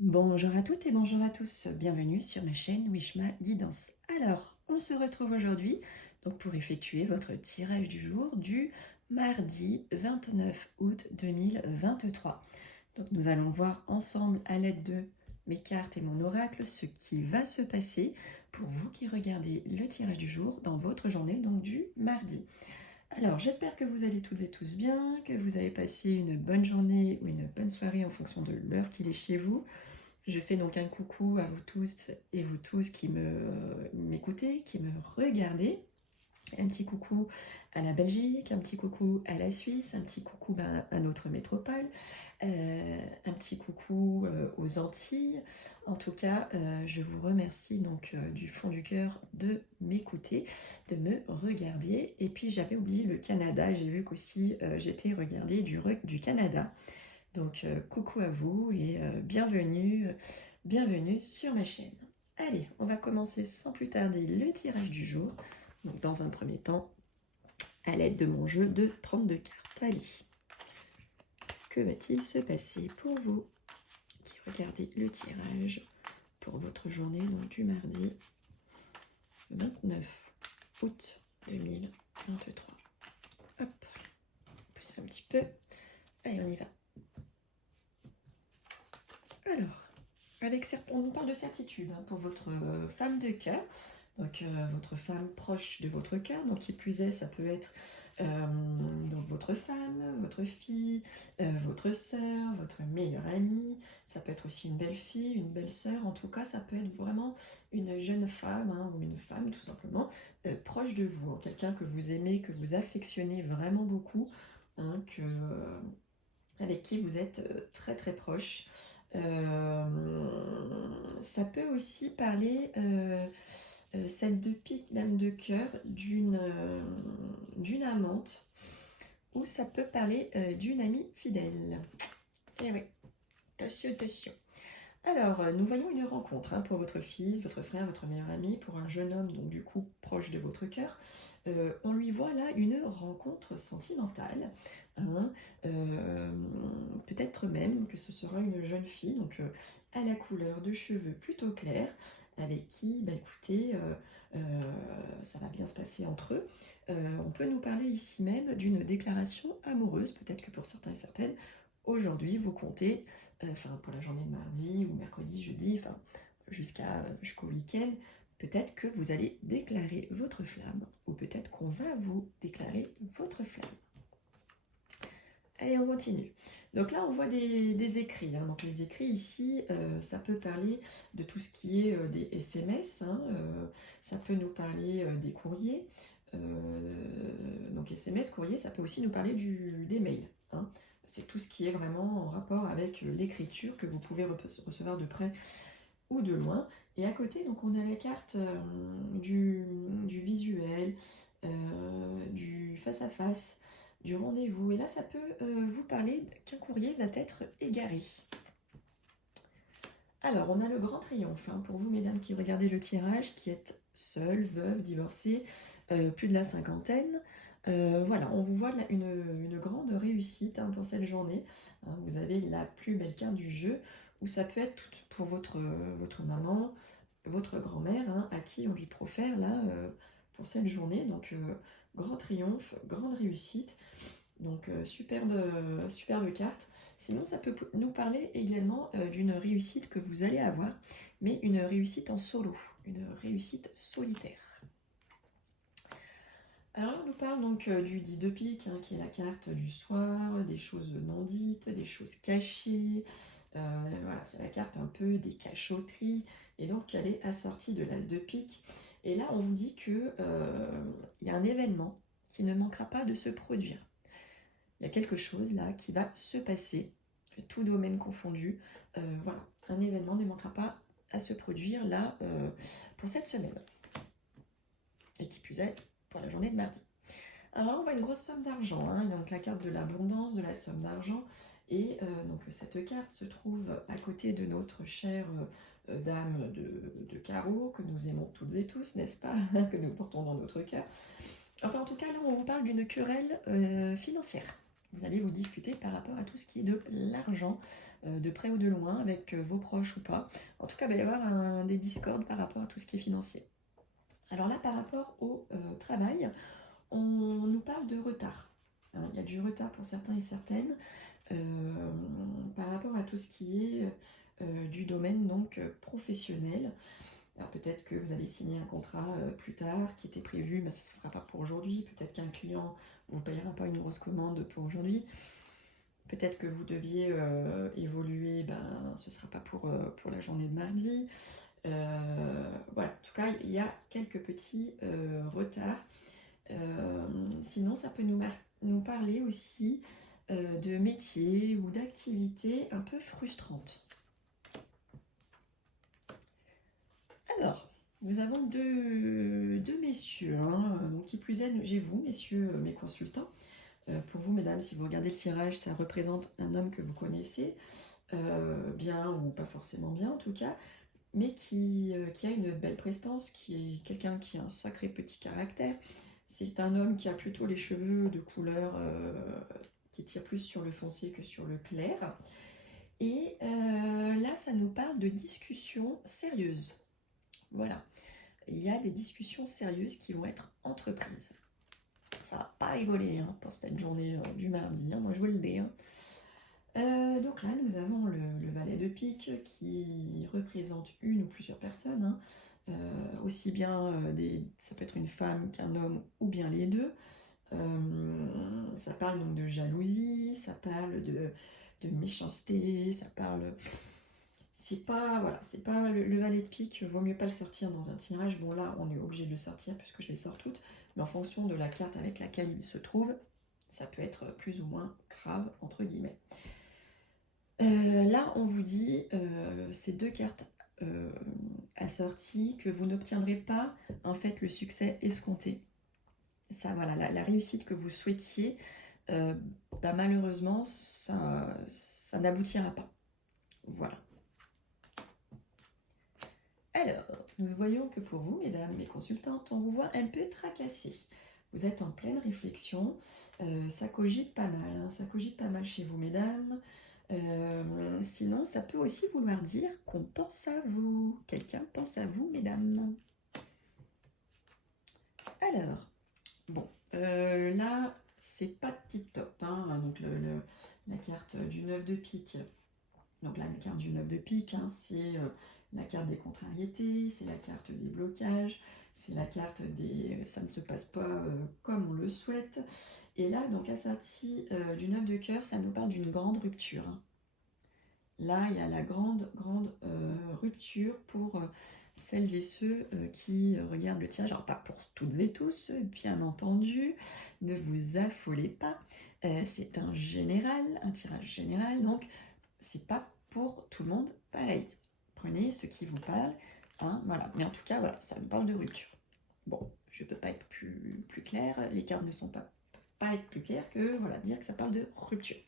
Bonjour à toutes et bonjour à tous, bienvenue sur ma chaîne Wishma Guidance. Alors, on se retrouve aujourd'hui donc pour effectuer votre tirage du jour du mardi 29 août 2023. Donc nous allons voir ensemble à l'aide de mes cartes et mon oracle ce qui va se passer pour vous qui regardez le tirage du jour dans votre journée, donc du mardi. Alors, j'espère que vous allez toutes et tous bien, que vous allez passer une bonne journée ou une bonne soirée en fonction de l'heure qu'il est chez vous. Je fais donc un coucou à vous tous et vous tous qui m'écoutez, qui me regardez. Un petit coucou à la Belgique, un petit coucou à la Suisse, un petit coucou à notre métropole, un petit coucou aux Antilles. En tout cas, je vous remercie donc du fond du cœur de m'écouter, de me regarder. Et puis j'avais oublié le Canada, j'ai vu qu'aussi j'étais regardée du Canada. Donc coucou à vous et bienvenue sur ma chaîne. Allez, on va commencer sans plus tarder le tirage du jour. Donc dans un premier temps, à l'aide de mon jeu de 32 cartes. Allez, que va-t-il se passer pour vous qui regardez le tirage pour votre journée donc du mardi 29 août 2023. Hop, pousse un petit peu. Allez, on y va. Alors, on parle de certitude pour votre femme de cœur, donc votre femme proche de votre cœur, donc qui plus est, ça peut être donc votre femme, votre fille, votre sœur, votre meilleure amie, ça peut être aussi une belle-fille, une belle-sœur, en tout cas, ça peut être vraiment une jeune femme ou une femme tout simplement proche de vous, quelqu'un que vous aimez, que vous affectionnez vraiment beaucoup, avec qui vous êtes très très proche. Ça peut aussi parler, celle de pique, dame de cœur, d'une amante, ou ça peut parler d'une amie fidèle. Eh oui, attention. Alors, nous voyons une rencontre pour votre fils, votre frère, votre meilleur ami, pour un jeune homme, donc du coup proche de votre cœur. On lui voit là une rencontre sentimentale. Peut-être même que ce sera une jeune fille, donc à la couleur de cheveux plutôt clairs, avec qui, écoutez, ça va bien se passer entre eux. On peut nous parler ici même d'une déclaration amoureuse, peut-être que pour certains et certaines, aujourd'hui vous comptez, pour la journée de mardi ou mercredi, jeudi, jusqu'au week-end, peut-être que vous allez déclarer votre flamme, ou peut-être qu'on va vous déclarer votre flamme. Allez, on continue. Donc là, on voit des écrits. Donc les écrits ici, ça peut parler de tout ce qui est des SMS. Ça peut nous parler des courriers. Donc SMS, courrier, ça peut aussi nous parler des mails. C'est tout ce qui est vraiment en rapport avec l'écriture que vous pouvez recevoir de près ou de loin. Et à côté, donc on a la carte du visuel, du face-à-face, du rendez-vous. Et là, ça peut vous parler qu'un courrier va être égaré. Alors, on a le grand triomphe, pour vous, mesdames, qui regardez le tirage, qui êtes seule, veuve, divorcée, plus de la cinquantaine. Voilà, on vous voit là une grande réussite pour cette journée. Vous avez la plus belle carte du jeu, ou ça peut être pour votre maman, votre grand-mère, à qui on lui profère là pour cette journée. Donc, grand triomphe, grande réussite. Donc, superbe carte. Sinon, ça peut nous parler également d'une réussite que vous allez avoir, mais une réussite en solo, une réussite solitaire. Alors là, on nous parle donc du 10 de pique, qui est la carte du soir, des choses non dites, des choses cachées. Voilà, c'est la carte un peu des cachotteries, et donc elle est assortie de l'as de pique. Et là, on vous dit que y a un événement qui ne manquera pas de se produire. Il y a quelque chose là qui va se passer, tout domaine confondu. Voilà, un événement ne manquera pas à se produire là pour cette semaine. Et qui plus est, pour la journée de mardi. Alors là, on voit une grosse somme d'argent, donc la carte de l'abondance, de la somme d'argent. Et donc cette carte se trouve à côté de notre chère dame de carreau, que nous aimons toutes et tous, n'est-ce pas, que nous portons dans notre cœur. Enfin, en tout cas, là, on vous parle d'une querelle financière. vous allez vous disputer par rapport à tout ce qui est de l'argent, de près ou de loin, avec vos proches ou pas. En tout cas, il va y avoir des discordes par rapport à tout ce qui est financier. Alors là, par rapport au travail, on nous parle de retard. Hein, il y a du retard pour certains et certaines par rapport à tout ce qui est du domaine donc professionnel. Alors peut-être que vous allez signer un contrat plus tard qui était prévu, mais ça ne se fera pas pour aujourd'hui. Peut-être qu'un client ne vous payera pas une grosse commande pour aujourd'hui. Peut-être que vous deviez évoluer, ce ne sera pas pour la journée de mardi. Voilà, en tout cas, il y a quelques petits retards. Sinon, ça peut nous parler aussi de métiers ou d'activités un peu frustrantes. Alors, nous avons deux messieurs, hein, donc qui plus est, j'ai vous, messieurs, mes consultants. Pour vous, mesdames, si vous regardez le tirage, ça représente un homme que vous connaissez, bien ou pas forcément bien en tout cas, mais qui a une belle prestance, qui est quelqu'un qui a un sacré petit caractère. C'est un homme qui a plutôt les cheveux de couleur qui tire plus sur le foncé que sur le clair. Et là, ça nous parle de discussions sérieuses. Voilà. Il y a des discussions sérieuses qui vont être entreprises. Ça va pas rigoler hein, pour cette journée du mardi, hein, moi je vous le dis. Hein. Donc là, nous avons le valet de pique qui représente une ou plusieurs personnes. Hein. Aussi bien, ça peut être une femme qu'un homme ou bien les deux. Ça parle donc de jalousie, ça parle de méchanceté, ça parle... C'est pas, voilà, c'est pas le valet de pique, vaut mieux pas le sortir dans un tirage. Bon là, on est obligé de le sortir puisque je les sors toutes, mais en fonction de la carte avec laquelle il se trouve, ça peut être plus ou moins grave, entre guillemets. Là, on vous dit, ces deux cartes assorties, que vous n'obtiendrez pas, en fait, le succès escompté. Ça, voilà, la réussite que vous souhaitiez, malheureusement, ça n'aboutira pas. Voilà. Alors, nous voyons que pour vous, mesdames, mes consultantes, on vous voit un peu tracassée. Vous êtes en pleine réflexion, ça cogite pas mal, hein, ça cogite pas mal chez vous, mesdames. Sinon, ça peut aussi vouloir dire qu'on pense à vous. Quelqu'un pense à vous, mesdames. Alors, bon, là, c'est pas tip-top. Hein, donc, la carte du 9 de pique. Donc, la carte du 9 de pique, hein, c'est la carte des contrariétés, c'est la carte des blocages, c'est la carte des ça ne se passe pas comme on le souhaite. Et là, donc, assorti du 9 de cœur, ça nous parle d'une grande rupture. Hein. Là, il y a la grande rupture pour celles et ceux qui regardent le tirage. Alors, pas pour toutes et tous, bien entendu, ne vous affolez pas. C'est un tirage général, donc c'est pas pour tout le monde pareil. Prenez ce qui vous parle, hein, voilà. Mais en tout cas, voilà, ça me parle de rupture. Bon, je ne peux pas être plus claire, les cartes ne sont pas être plus claires que voilà, dire que ça parle de rupture.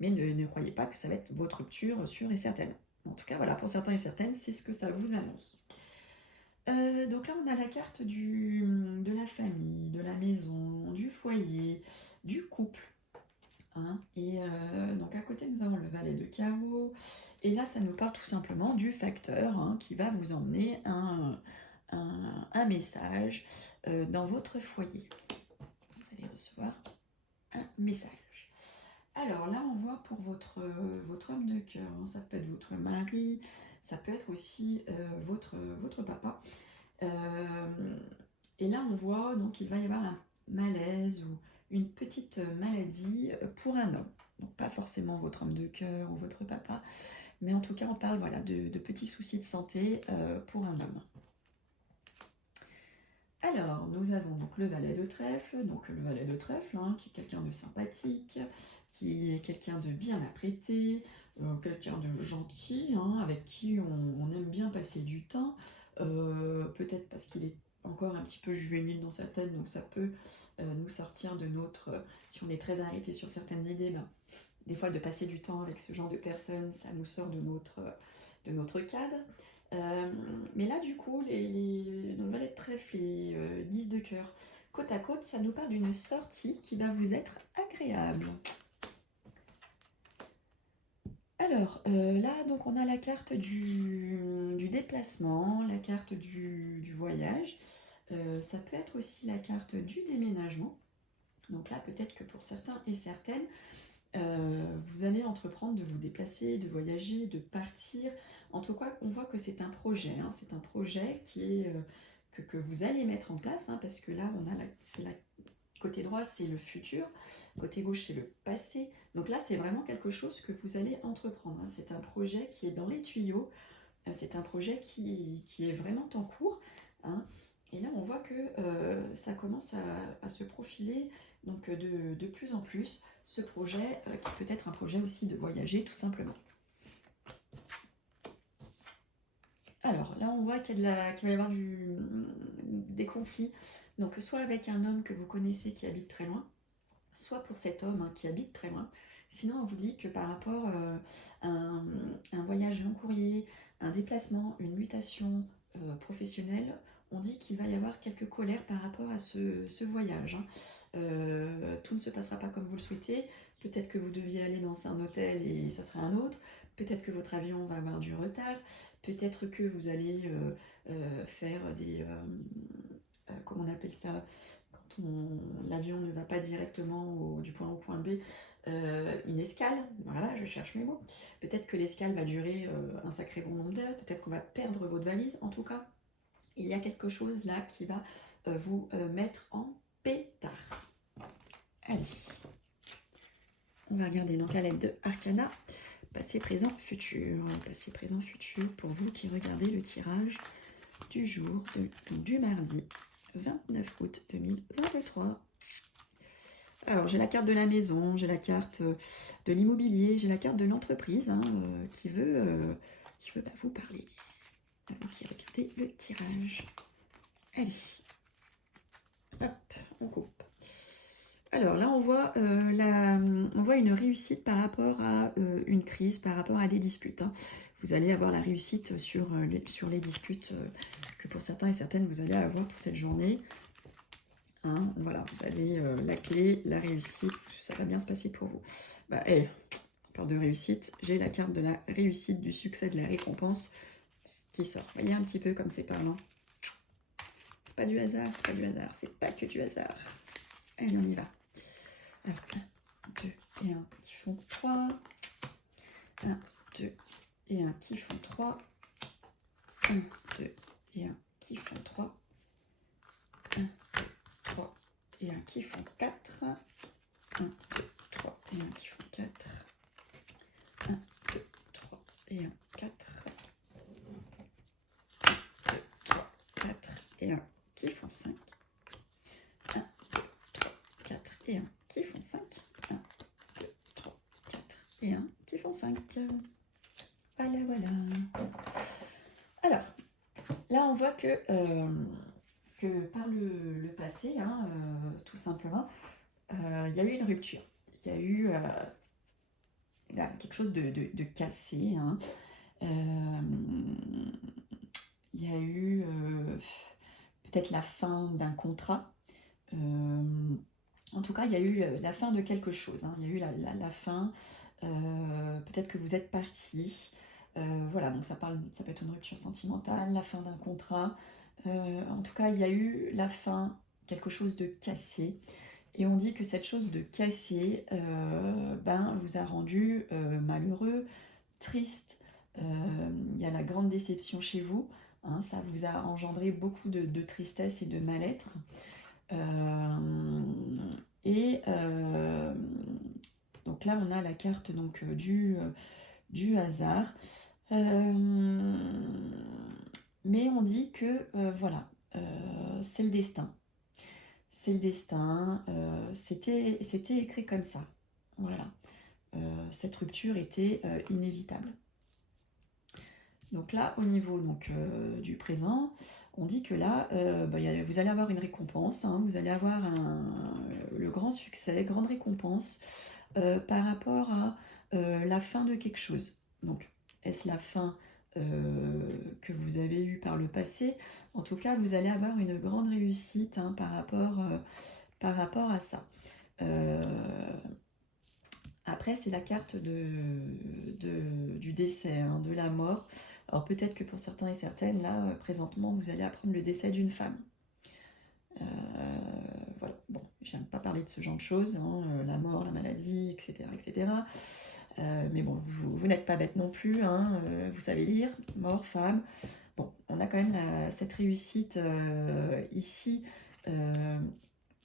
Mais ne croyez pas que ça va être votre rupture sûre et certaine. En tout cas, voilà, pour certains et certaines, c'est ce que ça vous annonce. Donc là, on a la carte de la famille, de la maison, du foyer, du couple. Hein, et donc à côté, nous avons le valet de carreau. Et là, ça nous parle tout simplement du facteur hein, qui va vous emmener un message dans votre foyer. Vous allez recevoir un message. Alors là, on voit pour votre homme de cœur, hein, ça peut être votre mari, ça peut être aussi votre papa. Et là, on voit donc il va y avoir un malaise ou une petite maladie pour un homme. Donc pas forcément votre homme de cœur ou votre papa, mais en tout cas, on parle voilà, de petits soucis de santé pour un homme. Alors, nous avons donc le valet de trèfle, hein, qui est quelqu'un de sympathique, qui est quelqu'un de bien apprêté, quelqu'un de gentil, hein, avec qui on aime bien passer du temps, peut-être parce qu'il est encore un petit peu juvénile dans sa tête, donc ça peut nous sortir de notre... si on est très arrêté sur certaines idées, des fois de passer du temps avec ce genre de personnes, ça nous sort de notre cadre. Mais là, du coup, le valet de trèfle et 10 de cœur côte à côte, ça nous parle d'une sortie qui va vous être agréable. Alors, là, donc on a la carte du déplacement, la carte du voyage. Ça peut être aussi la carte du déménagement. Donc là, peut-être que pour certains et certaines, vous allez entreprendre de vous déplacer, de voyager, de partir. En tout cas, on voit que c'est un projet, hein. C'est un projet que vous allez mettre en place, hein, parce que là, côté droit, c'est le futur, côté gauche, c'est le passé. Donc là, c'est vraiment quelque chose que vous allez entreprendre, hein. C'est un projet qui est dans les tuyaux, c'est un projet qui est vraiment en cours, hein. Et là, on voit que ça commence à se profiler donc, de plus en plus, ce projet qui peut être un projet aussi de voyager, tout simplement. Alors, là, on voit qu'il va y avoir des conflits, donc soit avec un homme que vous connaissez qui habite très loin, soit pour cet homme, hein, qui habite très loin. Sinon, on vous dit que par rapport à un voyage long courrier, un déplacement, une mutation professionnelle, on dit qu'il va y avoir quelques colères par rapport à ce voyage, hein. Tout ne se passera pas comme vous le souhaitez. Peut-être que vous deviez aller dans un hôtel et ça sera un autre. Peut-être que votre avion va avoir du retard. Peut-être que vous allez faire comment on appelle ça, quand l'avion ne va pas directement du point A au point B, une escale. Voilà, je cherche mes mots. Peut-être que l'escale va durer un sacré bon nombre d'heures. Peut-être qu'on va perdre votre valise. En tout cas, il y a quelque chose là qui va vous mettre en pétard. Allez, on va regarder donc la lettre de Arcana, passé, présent, futur. Passé, présent, futur, pour vous qui regardez le tirage du jour, du mardi 29 août 2023. Alors, j'ai la carte de la maison, j'ai la carte de l'immobilier, j'ai la carte de l'entreprise, hein, qui veut vous parler. À vous qui regardez le tirage. Allez, hop, on coupe. Alors là, on voit une réussite par rapport à une crise, par rapport à des disputes, hein. Vous allez avoir la réussite sur les disputes que pour certains et certaines, vous allez avoir pour cette journée. Hein, voilà, vous avez la clé, la réussite, ça va bien se passer pour vous. Bah, on parle de réussite, j'ai la carte de la réussite, du succès, de la récompense qui sort. Vous voyez un petit peu comme c'est parlant. C'est pas du hasard, c'est pas du hasard, c'est pas que du hasard. Allez, on y va. Alors, 1, 2 et 1 qui font 3. 1, 2 et 1 qui font 3. 1, 2 et 1 qui font 3. 1, 2, 3 et 1 qui font 4. 1, 2, 3 et 1 qui font 4. 1, 2, 3 et 1, 4. 1, 2, 3, 4 et 1 qui font 5. 1, 2, 3, 4 et 1 qui font 5. 1, 2, 3, 4 et 1 qui font 5. Voilà, voilà. Alors, là on voit que par le passé, hein, tout simplement, il y a eu une rupture. Il y a eu quelque chose de cassé, hein. Il y a eu peut-être la fin d'un contrat. En tout cas, il y a eu la fin de quelque chose, hein. Il y a eu la fin. Peut-être que vous êtes parti. Voilà, donc ça peut être une rupture sentimentale, la fin d'un contrat. En tout cas, il y a eu la fin, quelque chose de cassé. Et on dit que cette chose de cassé vous a rendu malheureux, triste. Il y a la grande déception chez vous, hein, ça vous a engendré beaucoup de tristesse et de mal-être. Donc là, on a la carte donc, du hasard. Mais on dit que voilà, c'est le destin. C'est le destin. C'était écrit comme ça. Voilà. Cette rupture était inévitable. Donc là, au niveau du présent, on dit que là, vous allez avoir une récompense, hein, vous allez avoir le grand succès, grande récompense par rapport à la fin de quelque chose. Donc, est-ce la fin que vous avez eue par le passé? En tout cas, vous allez avoir une grande réussite, hein, par rapport à ça. Après, c'est la carte du décès, hein, de la mort. Alors peut-être que pour certains et certaines, là, présentement, vous allez apprendre le décès d'une femme. Voilà, bon, j'aime pas parler de ce genre de choses, hein, la mort, la maladie, etc. etc. Mais bon, vous n'êtes pas bête non plus, hein, vous savez lire, mort, femme. Bon, on a quand même cette réussite ici,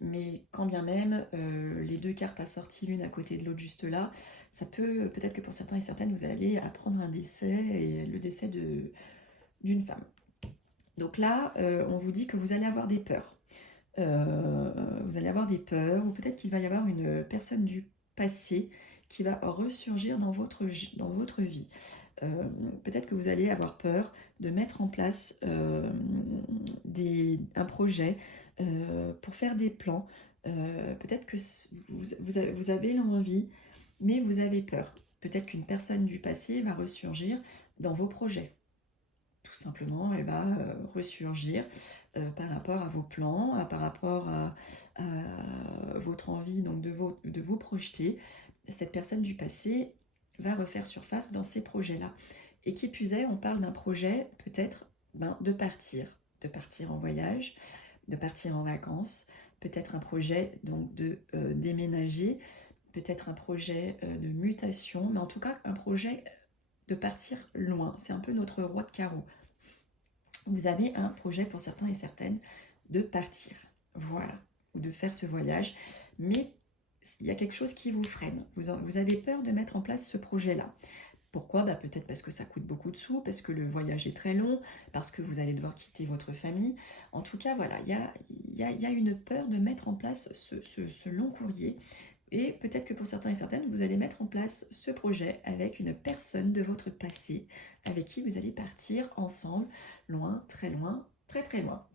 mais quand bien même, les deux cartes assorties l'une à côté de l'autre juste là, ça peut-être que pour certains et certaines, vous allez apprendre un décès, et le décès d'une femme. Donc là, on vous dit que vous allez avoir des peurs. Vous allez avoir des peurs, ou peut-être qu'il va y avoir une personne du passé qui va ressurgir dans votre vie. Peut-être que vous allez avoir peur de mettre en place un projet pour faire des plans. Peut-être que vous avez l'envie, mais vous avez peur. Peut-être qu'une personne du passé va ressurgir dans vos projets. Tout simplement, elle va ressurgir par rapport à vos plans, par rapport à votre envie donc de vous projeter. Cette personne du passé va refaire surface dans ces projets-là. Et qui plus est, on parle d'un projet peut-être de partir en voyage, de partir en vacances, peut-être un projet donc de déménager, peut-être un projet de mutation, mais en tout cas un projet de partir loin. C'est un peu notre roi de carreau. Vous avez un projet pour certains et certaines de partir, voilà, ou de faire ce voyage, mais il y a quelque chose qui vous freine. Vous avez peur de mettre en place ce projet-là. Pourquoi? Peut-être parce que ça coûte beaucoup de sous, parce que le voyage est très long, parce que vous allez devoir quitter votre famille. En tout cas, voilà, il y a une peur de mettre en place ce long courrier. Et peut-être que pour certains et certaines, vous allez mettre en place ce projet avec une personne de votre passé, avec qui vous allez partir ensemble, loin, très loin,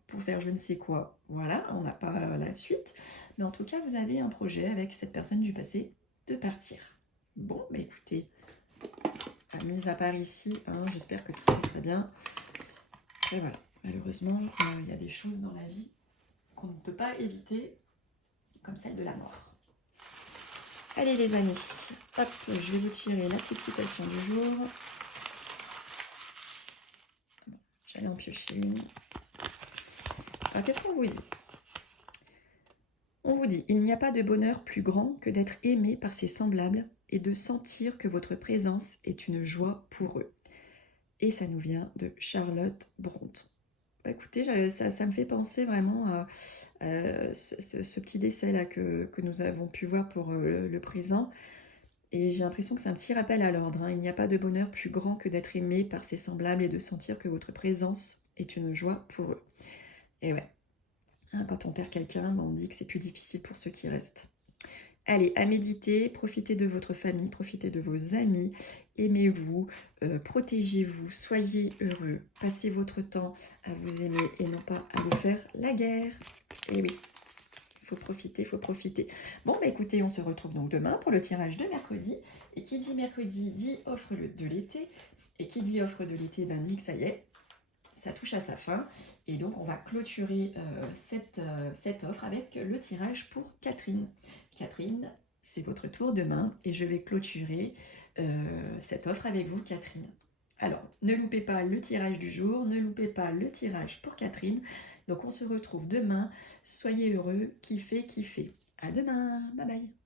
pour faire je ne sais quoi. Voilà, on n'a pas la suite. Mais en tout cas, vous avez un projet avec cette personne du passé de partir. Bon, écoutez, mis à part ici, hein, j'espère que tout se passera bien. Et voilà, malheureusement, il y a des choses dans la vie qu'on ne peut pas éviter, comme celle de la mort. Allez les amis, hop, je vais vous tirer la petite citation du jour. Bon, j'allais en piocher une. Alors qu'est-ce qu'on vous dit? On vous dit, il n'y a pas de bonheur plus grand que d'être aimé par ses semblables et de sentir que votre présence est une joie pour eux. Et ça nous vient de Charlotte Brontë. Écoutez, ça me fait penser vraiment à ce petit décès-là que nous avons pu voir pour le présent. Et j'ai l'impression que c'est un petit rappel à l'ordre. Hein. Il n'y a pas de bonheur plus grand que d'être aimé par ses semblables et de sentir que votre présence est une joie pour eux. Et ouais, hein, quand on perd quelqu'un, on dit que c'est plus difficile pour ceux qui restent. Allez, à méditer, profitez de votre famille, profitez de vos amis, aimez-vous, protégez-vous, soyez heureux, passez votre temps à vous aimer et non pas à vous faire la guerre. Et oui, il faut profiter. Bon, écoutez, on se retrouve donc demain pour le tirage de mercredi. Et qui dit mercredi dit offre de l'été. Et qui dit offre de l'été, dit que ça y est, ça touche à sa fin. Et donc, on va clôturer cette offre avec le tirage pour Catherine. Catherine, c'est votre tour demain et je vais clôturer cette offre avec vous, Catherine. Alors, ne loupez pas le tirage du jour, ne loupez pas le tirage pour Catherine. Donc, on se retrouve demain. Soyez heureux, kiffez. À demain, bye bye.